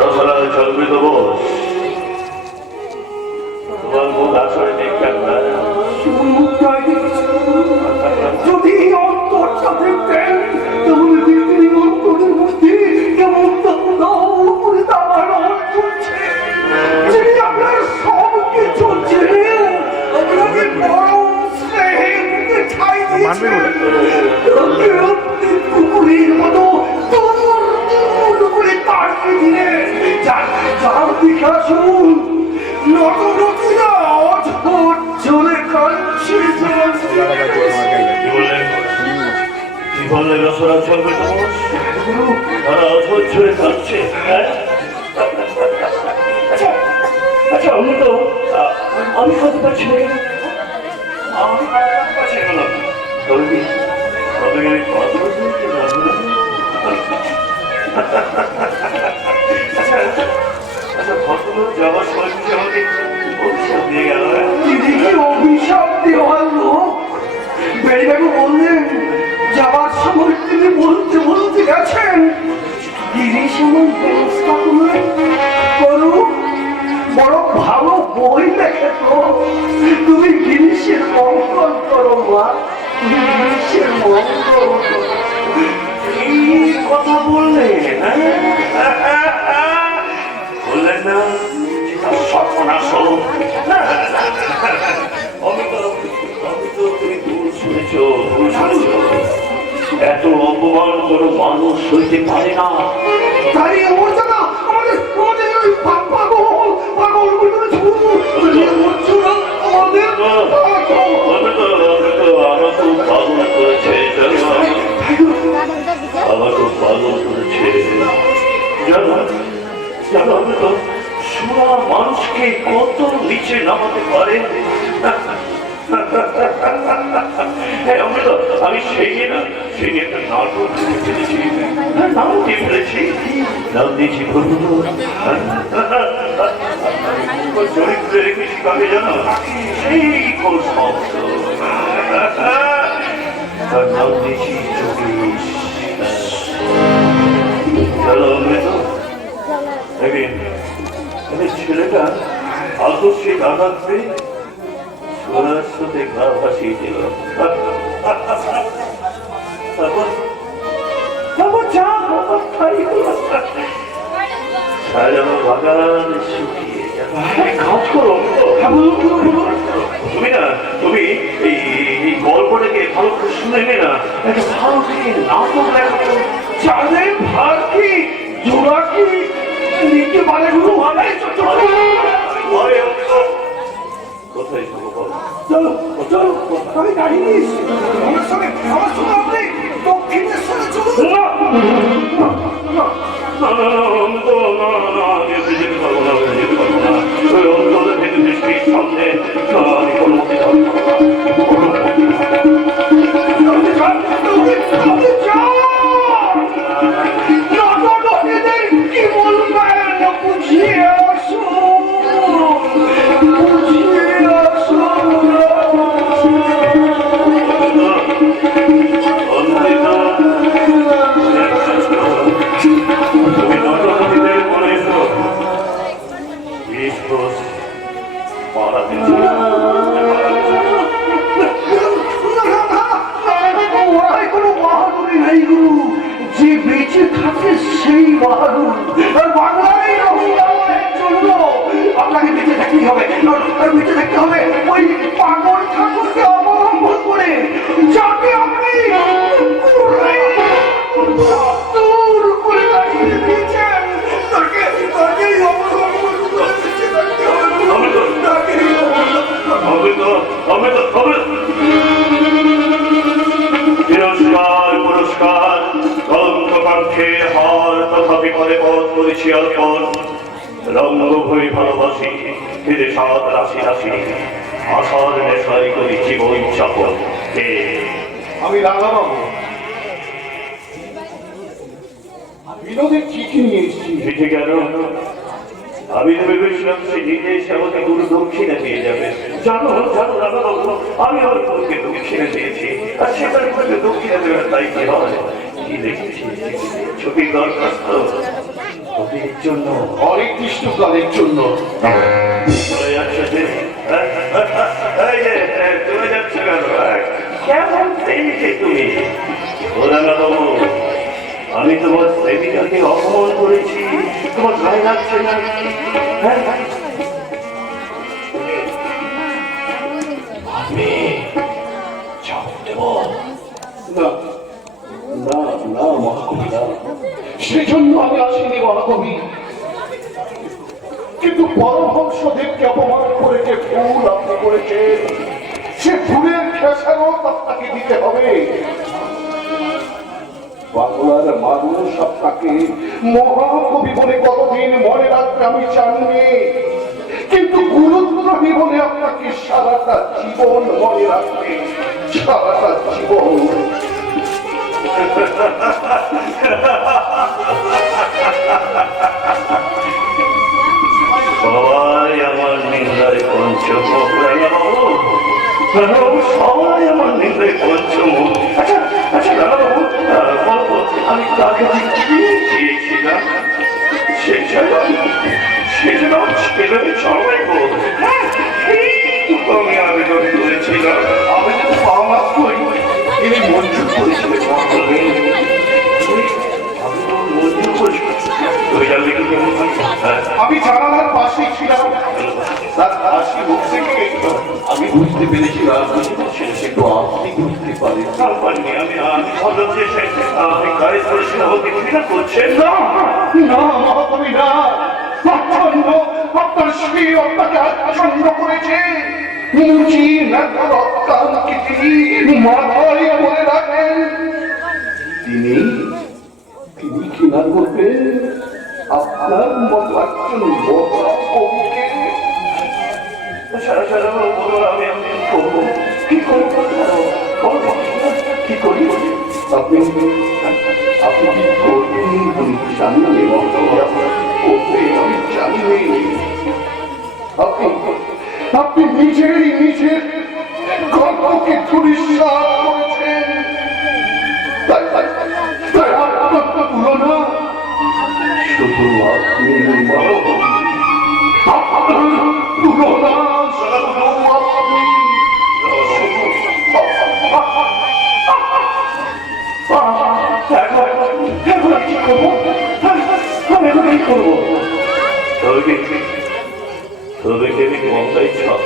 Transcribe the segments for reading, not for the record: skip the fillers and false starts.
রসলাল চন্দ্রিত বোস, তোমার মুখ আসলে দেখতাম না। যদি অন্তরটা দেখতেন তাহলে দেখতেন অন্তরের মধ্যে কেমন করে তার করছে। যিনি আপনার সব কিছু জেনে আপনাকে পরম স্নেহে ঠাই দিয়েছেন, তাকে আপনি কুকুরের মতো দৌড় করে তাড়িয়ে দিলেন। যার দিকে আসুন নতনতিরা অঝোর জোরে কাঁদছে। কি বললেন রসলাল চন্দ্রিত বোস? তারা অঝোর ঝরে কাঁদছে। আচ্ছা অমৃত, আমি কাঁদতে পারছি না কেন? আমি কাঁদতে পারছি কেন? তবে কথা বলতে আচ্ছা আচ্ছা, ভদ্রলোক যাওয়ার সময় কিছু আমাকে অভিশাপ দিয়ে গেল। দিদিকে অভিশাপ দেওয়ার লোক? বেড়িবাবু বললেন যাওয়ার সময় তিনি বলতে গেছেন গিরিশ এমন ব্যবস্থা করো, বড় ভালো বই লেখে তো। তুমি গিরিশের মঙ্গল করো মা, তুমি গিরিশের মঙ্গল করো। এই কথা বললেন বললেন না সর্বনাশ। আমি তো তুমি ভুল শুনেছ। এত অপমান কোনো মানুষ সইতে পারে না। তাই অবস্থা না আমাদের পাগল আমাকে পাগল করেছে। জানো তো সোনা মানুষকে কত নিচে নামাতে পারে। আমি সেই নিয়ে একটা নাটক ফেলেছি, নাম দিয়ে ফেলেছি, নাম দিয়েছি চরিত্রে রেখেছি কাকে জানো? সেই তার নাম দিয়েছি যোগেশ। ছেলেটা আকস্মিক আঘাত পেয়ে সরাসরি গা ভাসিয়ে দিল। বাগান শুকিয়ে কাজ করো। তুমি এই গল্পটাকে ভালো করে শুনে নে না, একটা ভালো থেকে নাটক লেখা। চাঁদের ভার কি জোড়া কি নিচে বালেগুলো কোথায় যাবো বলো? চলো চলো, আমি গাড়ি নিয়ে এসেছি। আমার সঙ্গে আপনি দক্ষিণেশ্বরে চলুন। যেতে পারবো না। ওই অন্তরে ভেতর দৃষ্টির সামনে আমি কোনো মতে যে বেঁচে থাকে সেই বাহাদুর। বাংলায় জন্য আপনাকে বেঁচে থাকতেই হবে, বেঁচে থাকতে হবে ওই পাগল ঠাকুরকে অবলম্বন করে, যাকে আপনি করে দাঁড়িয়ে দিয়েছেন। তাকেই অবলম্বন করে বেঁচে থাকতে হবে। পুরস্কার গ্রন্থকাঙ্ক্ষে হার তথাপি করে পথ করেছি অর্পণ। রঙ্গভূমি ভালোবাসি ফিরে সাত রাশি রাশি আশার নেশাই করি জীবন যাপন। আমি রাঙাবাবু বিনোদের চিঠি নিয়ে এসেছি। চিঠি কেন? আমি তো ভেবেছিলাম সে নিজে এসে আমাকে গুরু দক্ষিণে দিয়ে যাবে। জানো রাধাবাবু, আমি আমার গুরুকে দক্ষিণে দিয়েছি, আর সেটার মধ্যে দক্ষিণে দেবেন তাই কি হয়? কি দেখেছি ছবির দরখাস্ত, জন্য, অনির্দিষ্টকালের জন্য। চলে যাচ্ছে যে, এই যে, চলে যাচ্ছে কেন? কেমন প্রেমিকে তুমি? ওরানা বাবু, আমি তোমার প্রেমিকাকে অপমান করেছি, তোমার গায়ে লাগছে না? হ্যাঁ, আমি চাপ দেব না, না না মহাকবি, না, সেজন্য আমি আসিনি মহাকবি। কিন্তু পরমহংসদেবকে অপমান করে যে ভুল আপনি করেছেন, সে ভুলের খেসারত আপনাকে দিতে হবে। বাংলার মানুষ আপনাকে মহাকবি বলে কতদিন মনে রাখতে আমি চাইনি, কিন্তু গুরুত্বহী বলে আপনাকে সারাটা জীবন মনে রাখবে, সারাটা জীবন। সবাই আমার নিন্দায় পঞ্চমুখ, রানাবাবু, সবাই আমার নিন্দায় পঞ্চমুখ। আচ্ছা আচ্ছা রানাবাবু, বলবো আমি তাকে কি চেয়েছিলাম? সেজন্য ছেলে সবাই বল, আমি আবেদন করেছিলাম, আবেদন পাওয়া মাত্রই তিনি মঞ্জুর করেছিলেন। আমি জানালার পাশে ছিলাম, তার হাসি মুখ থেকে আমি বুঝতে পেরেছিলাম সেটা আপনি বুঝতে পারেন। মহাকবি না, আপনার স্ত্রী আপনাকে আচ্ছন্ন করেছে, মুচি নাকি তিনি মাথায় বলে রাখেন। তিনি কি না করবেন আপনার মতো একজন কবিকে? কি করি আপনি আপনি কি করবেন আমি জানি, আমি জানি। আপনি নিজের গল্পকে দুরিশ্বাস করেছেন, তাই আপনার তুলনা শুধু আপনি, আপনার তুলনা শুধু আপনি। এখন কি করবো? আমি এখন কি করবো? তবে কি আমি গঙ্গায় ছাপ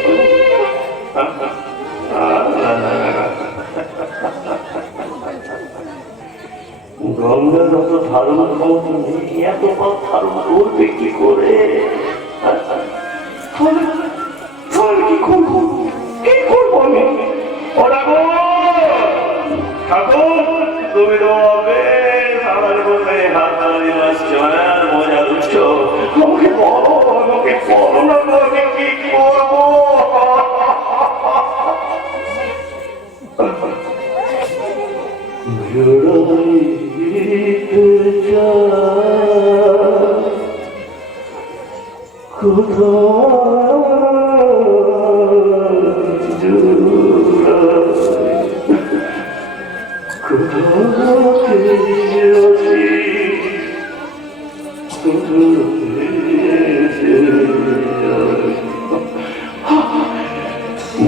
গঙ্গার অত ধারণ ক্ষমতা নেই, এত পথ ধারণ করবে কি করে? কি করবো? কি করবো আমি? ওরা ঠাকুর, তুমি তো হবে আমার মধ্যে হাত ধরে মাছ মজা উচ্চ, আমাকে বলো না, আমি কি করবো?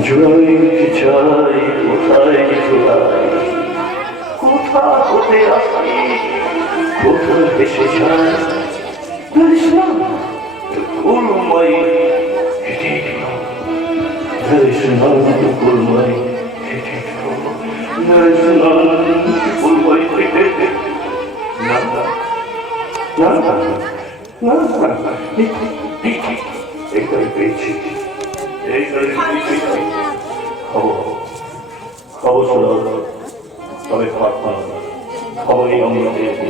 জুড়াইতে চাই কোথায় জুড়াই, কোথা হতে আসি, কোথায় ভেসে যায়, ফুলময় হেঁটে ফুলময় হেঁটে ফুলময় হেঁটে এইটাই পেয়েছি, খবর শোনা, তবে খবরই আমরা পেয়েছি।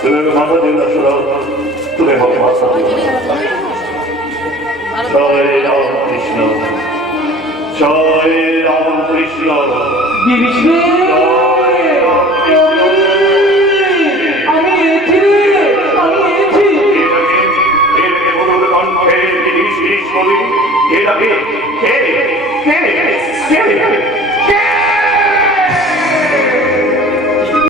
তুমি মাথা দিও না, শোনাও, তুমি আমাকে ভাষা দিও না। জয় রাম কৃষ্ণ, জয় রাম কৃষ্ণ।